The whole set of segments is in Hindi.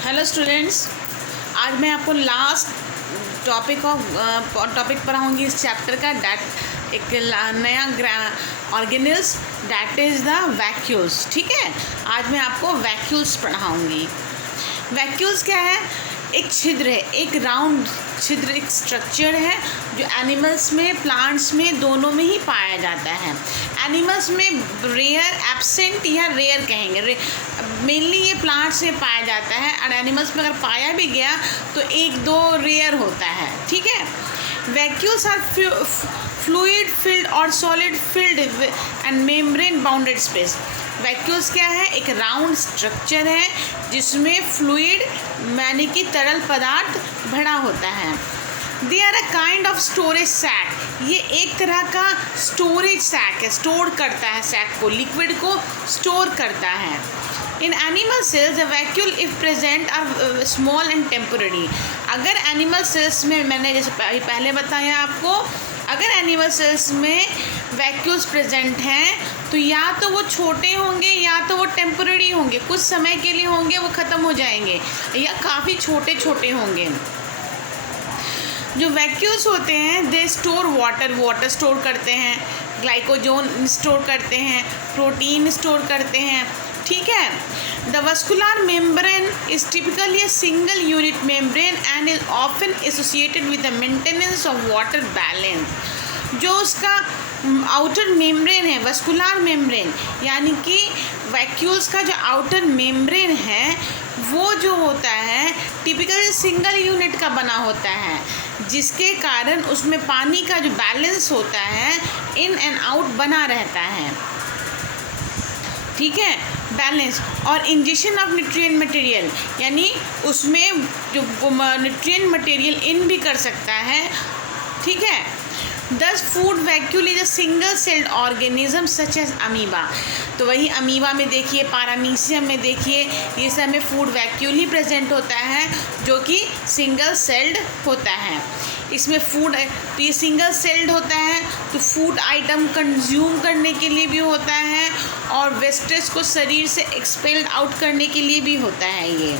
हेलो स्टूडेंट्स, आज मैं आपको लास्ट टॉपिक पढ़ाऊँगी इस चैप्टर का। डैट एक नया organelles that is the vacuoles. ठीक है, आज मैं आपको वैक्यूल्स पढ़ाऊँगी। वैक्यूल्स क्या है? एक छिद्र है, एक राउंड छिद्र, एक स्ट्रक्चर है जो एनिमल्स में, प्लांट्स में, दोनों में ही पाया जाता है। एनिमल्स में रेयर, एब्सेंट या रेयर कहेंगे, मेनली ये प्लांट्स में पाया जाता है। और एनिमल्स में अगर पाया भी गया तो एक दो रेयर होता है। ठीक है, वैक्यूल्स आर फ्लूइड फिल्ड और solid filled and membrane bounded space. Vacuoles क्या है? एक राउंड स्ट्रक्चर है जिसमें फ्लूइड यानी कि तरल पदार्थ भरा होता है। They are a kind of storage sac. ये एक तरह का स्टोरेज सैक है, स्टोर करता है सैक को, लिक्विड को स्टोर करता है। In animal cells the vacuole if present are small and temporary. अगर एनिमल सेल्स में, मैंने जैसे पहले बताया आपको, अगर एनिमल सेल्स में वैक्यूल्स प्रेजेंट हैं तो या तो वो छोटे होंगे या तो वो टेम्पररी होंगे, कुछ समय के लिए होंगे, वो ख़त्म हो जाएंगे, या काफ़ी छोटे छोटे होंगे। जो वैक्यूल्स होते हैं दे स्टोर वाटर स्टोर करते हैं, ग्लाइकोजन स्टोर करते हैं, प्रोटीन स्टोर करते हैं। ठीक है, the vascular membrane is typically a single unit membrane and is often associated with the maintenance of water balance। जो उसका आउटर मेम्ब्रेन है, वस्कुलर मेम्ब्रेन, यानी कि वैक्यूल्स का जो आउटर मेम्ब्रेन है वो जो होता है टिपिकली सिंगल यूनिट का बना होता है, जिसके कारण उसमें पानी का जो बैलेंस होता है, इन एंड आउट बना रहता है। ठीक है, बैलेंस। और इंजेक्शन ऑफ न्यूट्रिएंट मटेरियल, यानी उसमें जो न्यूट्रिएंट मटेरियल इन भी कर सकता है। ठीक है, this food vacuole is a single celled organism such as amoeba. तो वही अमीबा में देखिए, पारामीशियम में देखिए, ये सब में फूड वैक्यूल ही प्रेजेंट होता है जो कि सिंगल सेल्ड होता है। इसमें फूड, तो ये सिंगल सेल्ड होता है तो फूड आइटम कंज्यूम करने के लिए भी होता है और वेस्टेज को शरीर से एक्सपेल्ड आउट करने के लिए भी होता है ये।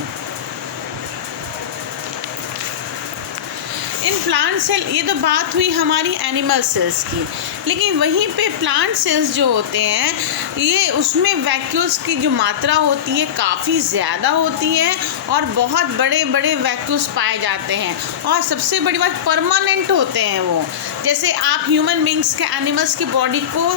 इन प्लांट सेल, ये तो बात हुई हमारी एनिमल सेल्स की, लेकिन वहीं पे प्लांट सेल्स जो होते हैं ये, उसमें वैक्यूल्स की जो मात्रा होती है काफ़ी ज़्यादा होती है और बहुत बड़े बड़े वैक्यूल्स पाए जाते हैं। और सबसे बड़ी बात, परमानेंट होते हैं वो। जैसे आप ह्यूमन बींग्स के, एनिमल्स की बॉडी को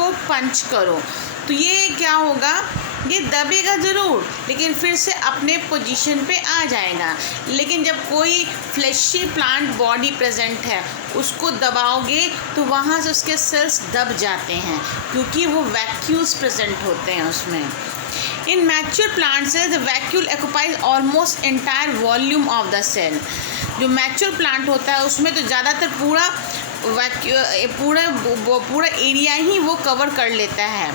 पंच करो तो ये क्या होगा, ये दबेगा ज़रूर लेकिन फिर से अपने पोजीशन पे आ जाएगा। लेकिन जब कोई फ्लैशी प्लांट बॉडी प्रेजेंट है उसको दबाओगे तो वहाँ से उसके सेल्स दब जाते हैं क्योंकि वो वैक्यूल्स प्रेजेंट होते हैं उसमें। In mature plant cells the vacuole occupies almost entire volume of the cell. जो मैच्योर प्लांट होता है उसमें तो ज़्यादातर पूरा एरिया ही वो कवर कर लेता है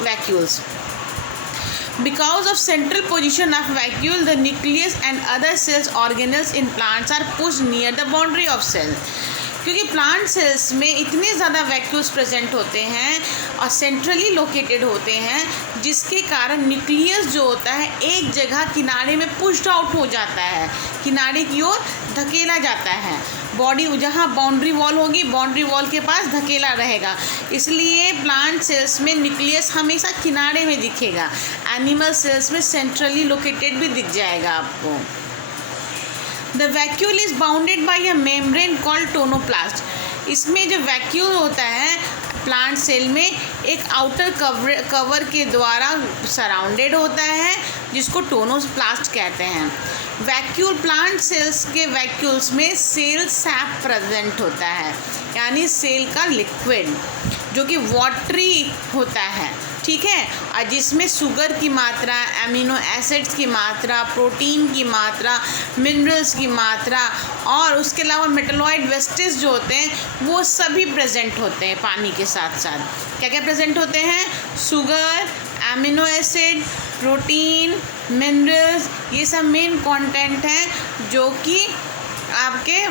vacuoles. Because of central position of vacuole, the nucleus and other cells organelles in plants are pushed near the boundary of cell। क्योंकि प्लांट सेल्स में इतने ज़्यादा वैक्यूल्स प्रेजेंट होते हैं और सेंट्रली लोकेटेड होते हैं, जिसके कारण न्यूक्लियस जो होता है एक जगह किनारे में पुश्ड आउट हो जाता है, किनारे की ओर धकेला जाता है। बॉडी जहाँ बाउंड्री वॉल होगी, बाउंड्री वॉल के पास धकेला रहेगा, इसलिए प्लांट सेल्स में न्यूक्लियस हमेशा किनारे में दिखेगा। एनिमल सेल्स में सेंट्रली लोकेटेड भी दिख जाएगा आपको। The vacuole is bounded by a membrane called tonoplast. इसमें जो वैक्यूल होता है प्लांट सेल में एक आउटर कवर के द्वारा सराउंडेड होता है जिसको टोनोप्लास्ट कहते हैं। वैक्यूल प्लांट सेल्स के वैक्यूल्स में सेल सैप प्रेजेंट होता है, यानी सेल का लिक्विड जो कि वाटरी होता है। ठीक है, और जिसमें शुगर की मात्रा, एमिनो एसिड्स की मात्रा, प्रोटीन की मात्रा, मिनरल्स की मात्रा और उसके अलावा मेटालॉइड वेस्टेज जो होते हैं वो सभी प्रेजेंट होते हैं पानी के साथ साथ। क्या क्या प्रेजेंट होते हैं? Sugar, amino acid, protein, minerals, ये सब मेन कंटेंट हैं जो कि आपके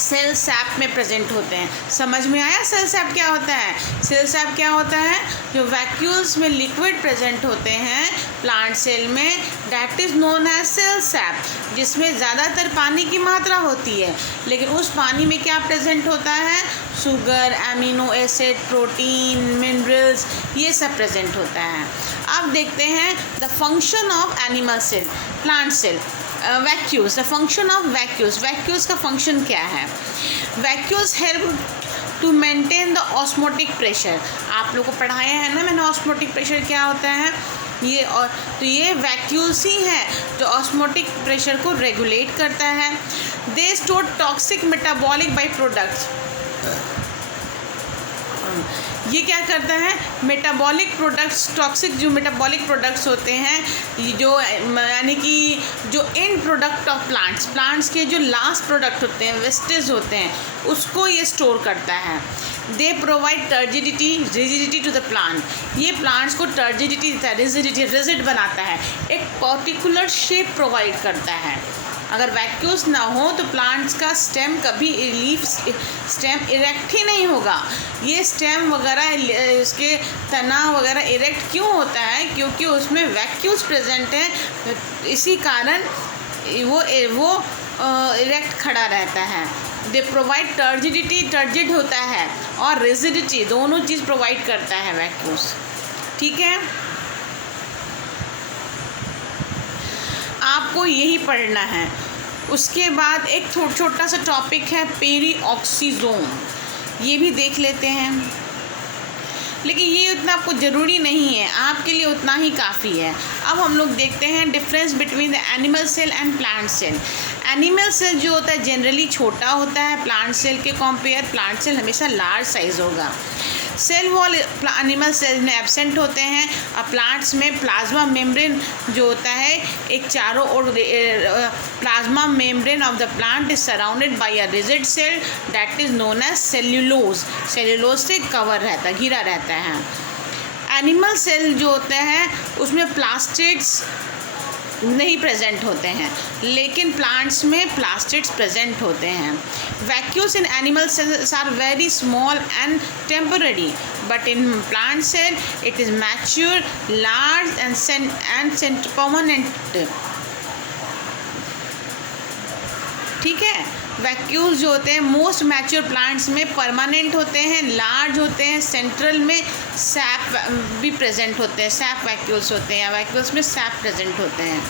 सेल सैप में प्रेजेंट होते हैं। समझ में आया सेल सैप क्या होता है? सेल सैप क्या होता है? जो वैक्यूल्स में लिक्विड प्रेजेंट होते हैं प्लांट सेल में, that is known as cell sap, जिसमें ज़्यादातर पानी की मात्रा होती है, लेकिन उस पानी में क्या प्रेजेंट होता है? Sugar, amino acid, protein, minerals, ये सब प्रेजेंट होता है। अब देखते हैं the function of animal cell, plant cell, vacuoles, the function of vacuoles. Vacuoles का फंक्शन क्या है? Vacuoles help to maintain the osmotic pressure. आप लोगों को पढ़ाया है ना मैंने, ऑस्मोटिक प्रेशर क्या होता है ये, और तो ये वैक्यूल्स ही है जो ऑस्मोटिक प्रेशर को रेगुलेट करता है। They store toxic metabolic by products. ये क्या करता है? मेटाबॉलिक प्रोडक्ट्स, टॉक्सिक जो मेटाबॉलिक प्रोडक्ट्स होते हैं, जो यानी कि जो एंड प्रोडक्ट ऑफ प्लांट्स के जो लास्ट प्रोडक्ट होते हैं, वेस्टेज होते हैं, उसको ये स्टोर करता है। They provide turgidity, rigidity to the plant. ये प्लांट्स को टर्जिडिटी देता है, रिजिडिटी, रिजिड बनाता है, एक पर्टिकुलर शेप प्रोवाइड करता है। अगर वैक्यूल्स ना हो तो प्लांट्स का स्टेम कभी लीफ स्टेम इरेक्ट ही नहीं होगा। ये स्टेम वगैरह, इसके तना वगैरह इरेक्ट क्यों होता है? क्योंकि उसमें वैक्यूल्स प्रेजेंट हैं, इसी कारण वो इरेक्ट खड़ा रहता है। दे प्रोवाइड टर्जिडिटी, टर्जिड होता है, और रिजिडिटी, दोनों चीज़ प्रोवाइड करता है वैक्यूल्स। ठीक है, आपको यही पढ़ना है। उसके बाद एक छोटा सा टॉपिक है पेरीऑक्सीजोम, ये भी देख लेते हैं, लेकिन ये उतना आपको ज़रूरी नहीं है, आपके लिए उतना ही काफ़ी है। अब हम लोग देखते हैं difference between the animal cell and plant cell. Animal cell जो होता है जनरली छोटा होता है प्लांट सेल के कंपेयर, प्लांट सेल हमेशा लार्ज साइज़ होगा। सेल वॉल एनिमल सेल में एब्सेंट होते हैं, और प्लांट्स में प्लाज्मा मेम्ब्रेन जो होता है, एक चारों ओर plasma membrane of the plant is surrounded by a rigid cell that is known as cellulose. Cellulose से कवर रहता है, घिरा रहता है। एनिमल सेल जो होते हैं उसमें प्लास्टिड्स नहीं प्रेजेंट होते हैं, लेकिन प्लांट्स में प्लास्टिड्स प्रेजेंट होते हैं। Vacuoles in animal cells are very small and temporary, but in plant cell it is mature, large and permanent. ठीक है, वैक्यूल्स जो होते हैं मोस्ट मैच्योर प्लांट्स में परमानेंट होते हैं, लार्ज होते हैं, सेंट्रल में सैप भी प्रेजेंट होते हैं, सैप वैक्यूल्स होते हैं, या वैक्यूल्स में सैप प्रेजेंट होते हैं।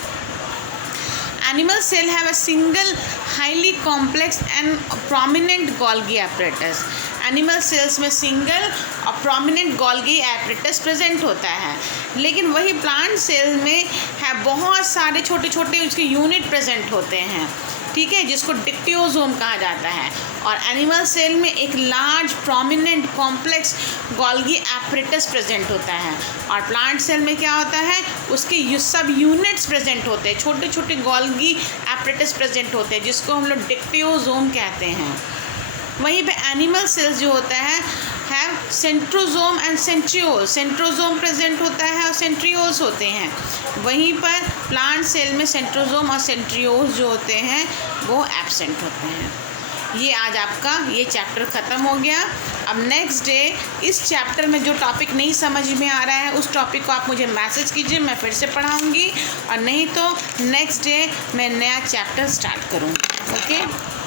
Animal cell have a single highly complex and prominent Golgi apparatus. Animal cells में सिंगल और प्रोमिनेंट गोल्गी एपरेटस प्रेजेंट होता है, लेकिन वही प्लांट सेल में है बहुत सारे छोटे छोटे उसके यूनिट प्रेजेंट होते हैं। ठीक है, जिसको डिक्टियोसोम कहा जाता है। और एनिमल सेल में एक large prominent complex Golgi apparatus present होता है, और प्लांट सेल में क्या होता है, उसके सब यूनिट्स प्रेजेंट होते हैं, छोटे छोटे गोल्गी एपरेटस प्रेजेंट होते हैं, जिसको हम लोग डिक्टियोसोम कहते हैं। वहीं पे एनिमल सेल्स जो होता है have centrosome and centriole. Centrosome present होता है और सेंट्रियोल्स होते हैं। वहीं पर प्लांट सेल में सेंट्रोजोम और सेंट्रियोल्स जो होते हैं वो एब्सेंट होते हैं। ये आज आपका ये चैप्टर ख़त्म हो गया। अब नेक्स्ट डे इस चैप्टर में जो टॉपिक नहीं समझ में आ रहा है उस टॉपिक को आप मुझे मैसेज कीजिए, मैं फिर से पढ़ाऊँगी, और नहीं तो नेक्स्ट डे मैं नया चैप्टर स्टार्ट करूँगी। ओके।